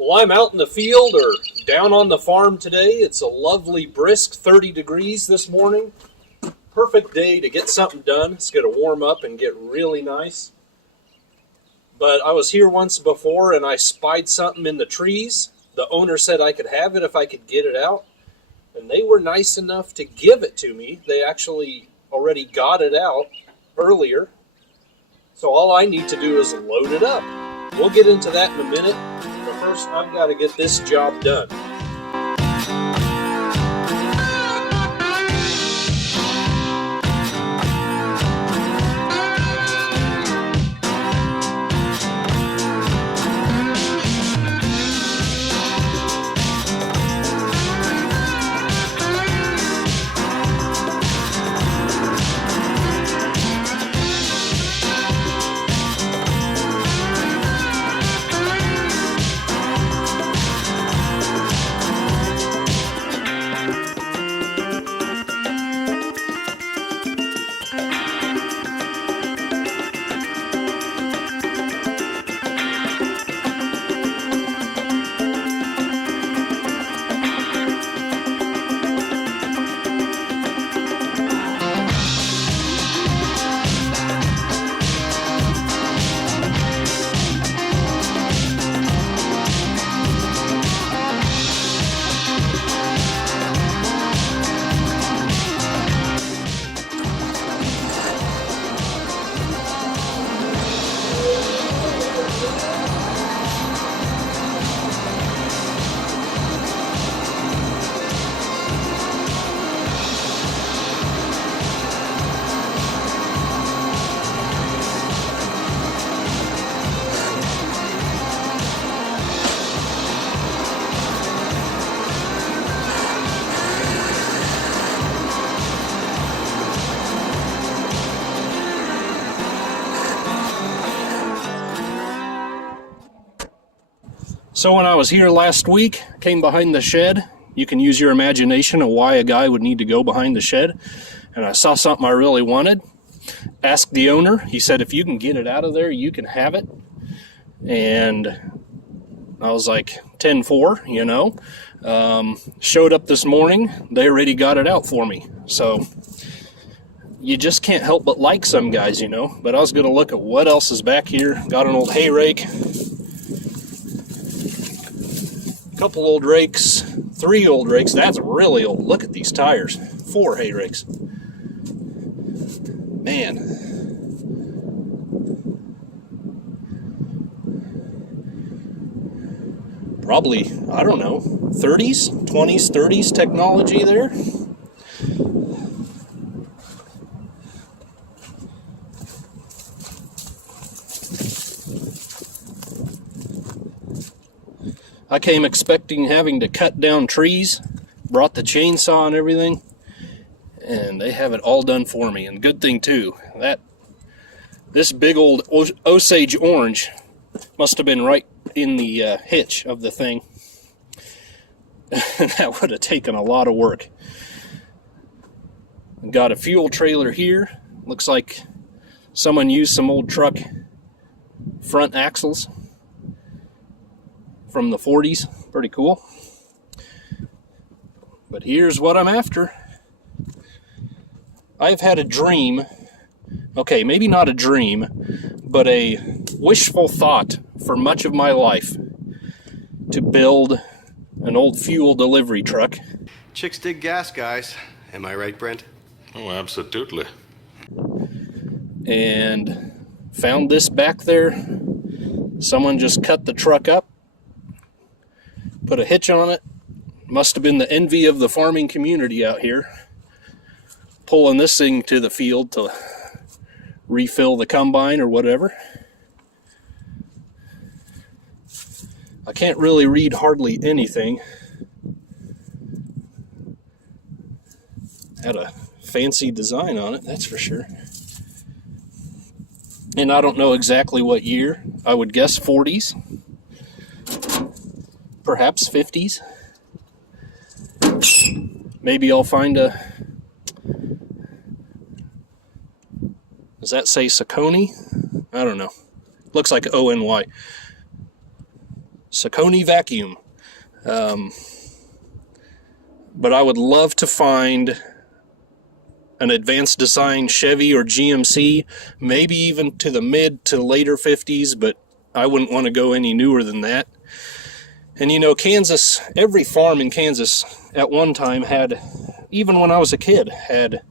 Well, I'm out in the field or down on the farm today. It's a lovely, brisk 30 degrees this morning. Perfect day to get something done. It's going to warm up and get really nice. But I was here once before and I spied something in the trees. The owner said I could have it if I could get it out. And they were nice enough to give it to me. They actually already got it out earlier. So all I need to do is load it up. We'll get into that in a minute. But first, I've got to get this job done. So when I was here last week, came behind the shed. You can use your imagination of why a guy would need to go behind the shed. And I saw something I really wanted. Asked the owner. He said, if you can get it out of there, you can have it. And I was like, 10-4, you know. Showed up this morning. They already got it out for me. So you just can't help but like some guys, you know. But I was going to look at what else is back here. Got an old hay rake. Couple old rakes, 3 old rakes. That's really old. Look at these tires. 4 hay rakes. Man. Probably, I don't know, 30s, 20s, 30s technology there. I came expecting having to cut down trees, brought the chainsaw and everything, and they have it all done for me. And good thing too, that this big old Osage orange must have been right in the hitch of the thing. That would have taken a lot of work. Got a fuel trailer here. Looks like someone used some old truck front axles from the 40s. Pretty cool. But here's what I'm after. I've had a dream, okay, maybe not a dream, but a wishful thought for much of my life to build an old fuel delivery truck. Chicks dig gas, guys. Am I right, Brent? Oh, absolutely. And found this back there. Someone just cut the truck up, put a hitch on it. Must have been the envy of the farming community out here, pulling this thing to the field to refill the combine or whatever. I can't really read hardly anything. Had a fancy design on it, that's for sure. And I don't know exactly what year. I would guess 40s. Perhaps 50s. Maybe I'll find a... Does that say Saucony? I don't know. Looks like ONY. Saucony vacuum. But I would love to find an advanced design Chevy or GMC, maybe even to the mid to later 50s, but I wouldn't want to go any newer than that. And you know, Kansas, every farm in Kansas at one time had, even when I was a kid, had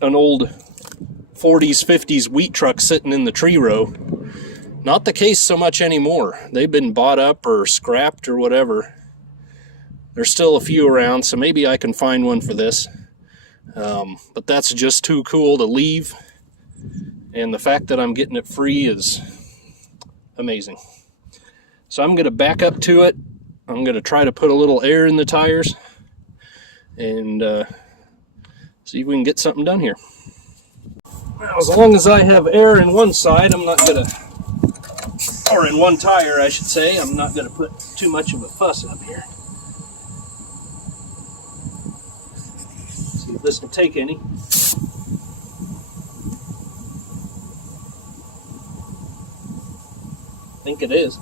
an old 40s, 50s wheat truck sitting in the tree row. Not the case so much anymore. They've been bought up or scrapped or whatever. There's still a few around, so maybe I can find one for this. But that's just too cool to leave. And the fact that I'm getting it free is amazing. So I'm going to back up to it. I'm going to try to put a little air in the tires and see if we can get something done here. Now, as long as I have air in one side, I'm not going to, or in one tire, I should say, I'm not going to put too much of a fuss up here. See if this will take any. I think it is.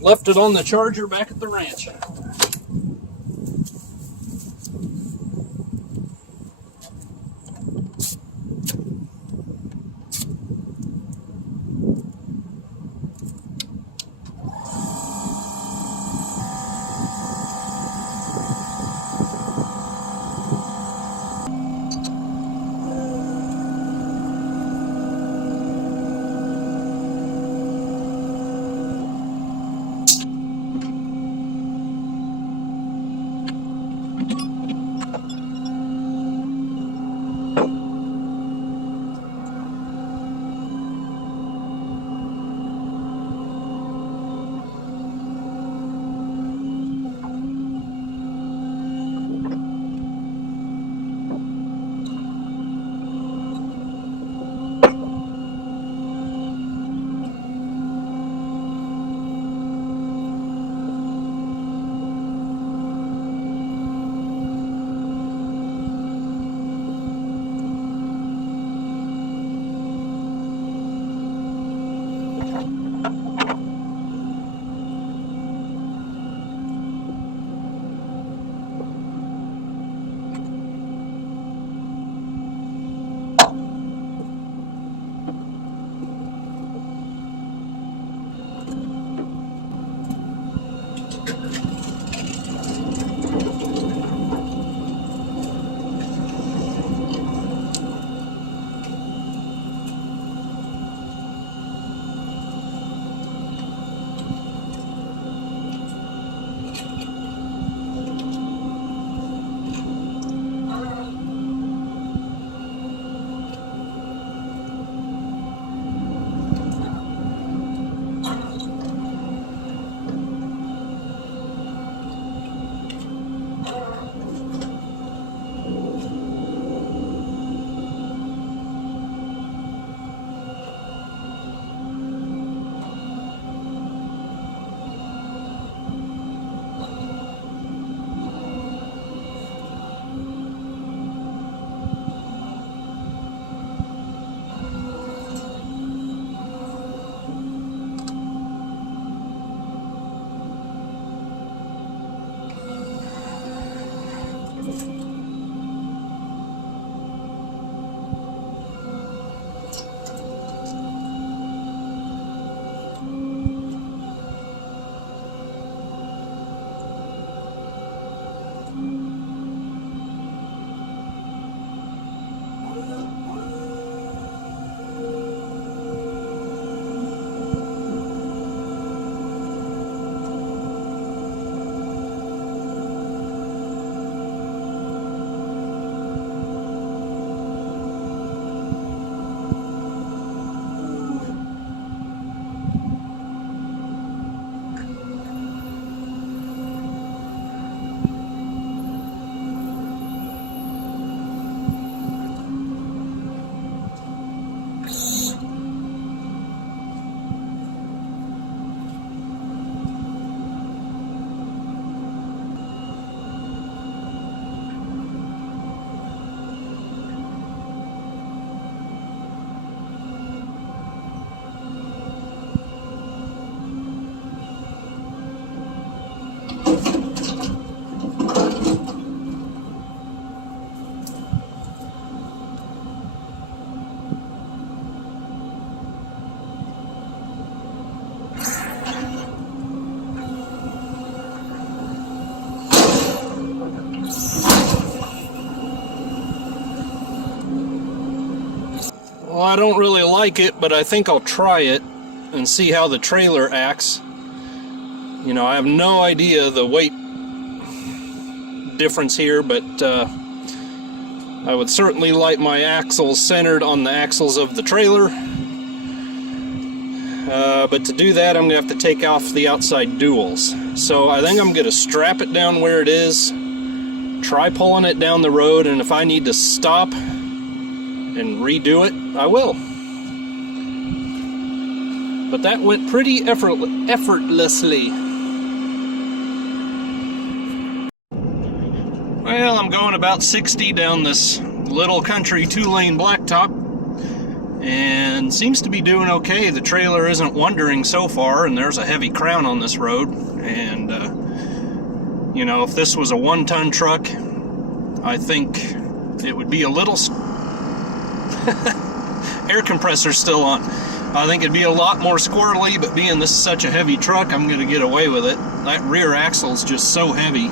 Left it on the charger back at the ranch. Well, I don't really like it, but I think I'll try it and see how the trailer acts. You know, I have no idea the weight difference here, but I would certainly like my axles centered on the axles of the trailer. But to do that, I'm going to have to take off the outside duals. So I think I'm going to strap it down where it is, try pulling it down the road, and if I need to stop and redo it, I will. But that went pretty effortlessly. Well, I'm going about 60 down this little country 2-lane blacktop, and seems to be doing okay. The trailer isn't wandering so far, and there's a heavy crown on this road. And you know, if this was a 1-ton truck, I think it would be a little air compressor's still on. I think it'd be a lot more squirrely, but being this is such a heavy truck, I'm going to get away with it. That rear axle's just so heavy.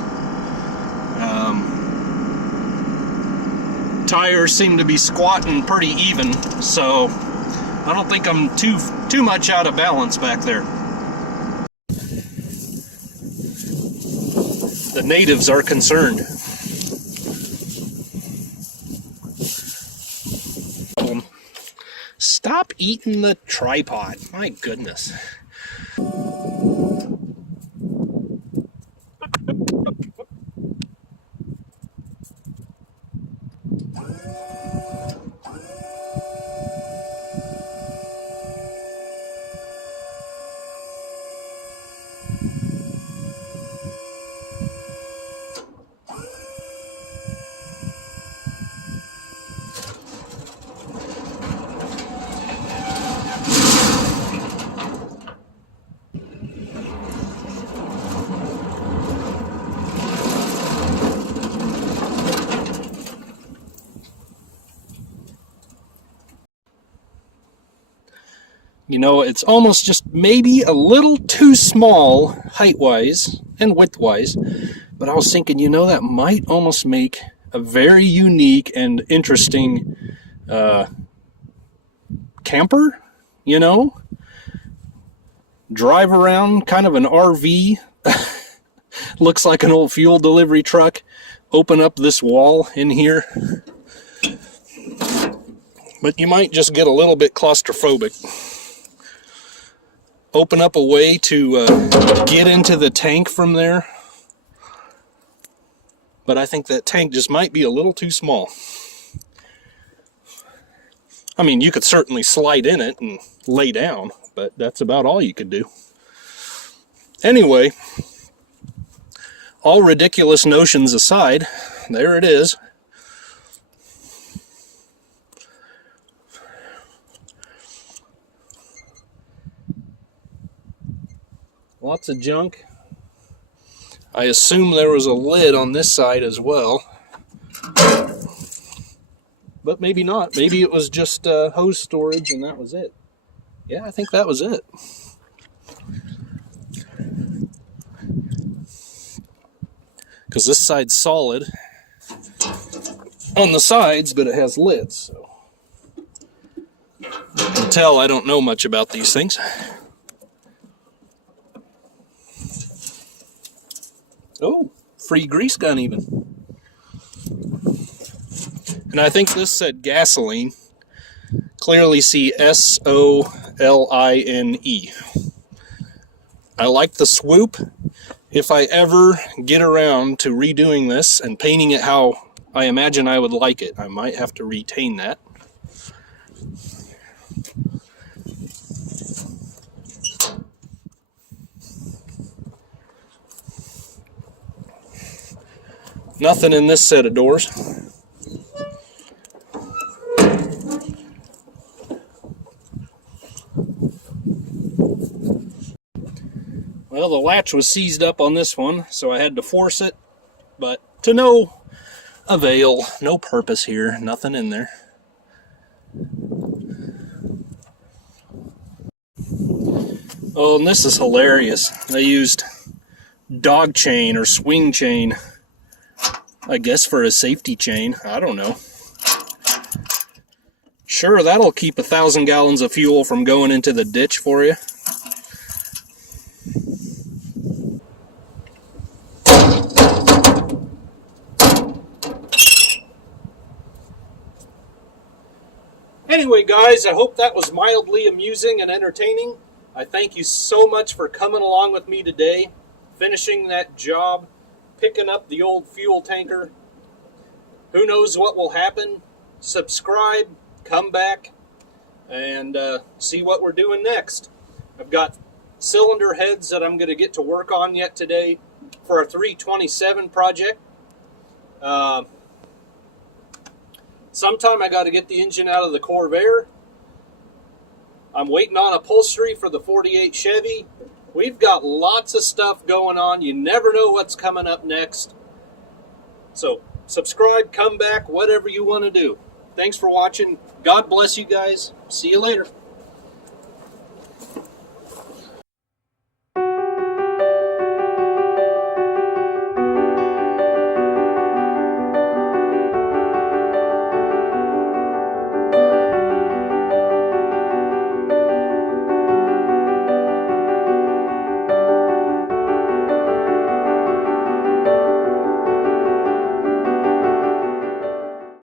Tires seem to be squatting pretty even, so I don't think I'm too much out of balance back there. The natives are concerned. Stop eating the tripod. My goodness. You know, it's almost just maybe a little too small height-wise and width-wise, but I was thinking, you know, that might almost make a very unique and interesting camper, you know? Drive around, kind of an RV, looks like an old fuel delivery truck, open up this wall in here. But you might just get a little bit claustrophobic. Open up a way to get into the tank from there. But I think that tank just might be a little too small. I mean, you could certainly slide in it and lay down, but that's about all you could do. Anyway, all ridiculous notions aside, there it is. Lots of junk. I assume there was a lid on this side as well. But maybe not. Maybe it was just hose storage and that was it. Yeah, I think that was it. Because this side's solid on the sides, but it has lids. So you can tell I don't know much about these things. Oh, free grease gun even. And I think this said gasoline. Clearly see S-O-L-I-N-E. I like the swoop. If I ever get around to redoing this and painting it how I imagine I would like it, I might have to retain that. Nothing in this set of doors. Well, the latch was seized up on this one, so I had to force it, but to no avail, no purpose here, nothing in there. Oh, and this is hilarious. They used dog chain or swing chain, I guess for a safety chain. I don't know. Sure, that'll keep 1,000 gallons of fuel from going into the ditch for you. Anyway, guys, I hope that was mildly amusing and entertaining. I thank you so much for coming along with me today, finishing that job, picking up the old fuel tanker. Who knows what will happen? Subscribe, come back, and see what we're doing next. I've got cylinder heads that I'm going to get to work on yet today for our 327 project. Sometime I got to get the engine out of the Corvair. I'm waiting on upholstery for the 48 Chevy. We've got lots of stuff going on. You never know what's coming up next. So subscribe, come back, whatever you want to do. Thanks for watching. God bless you guys. See you later.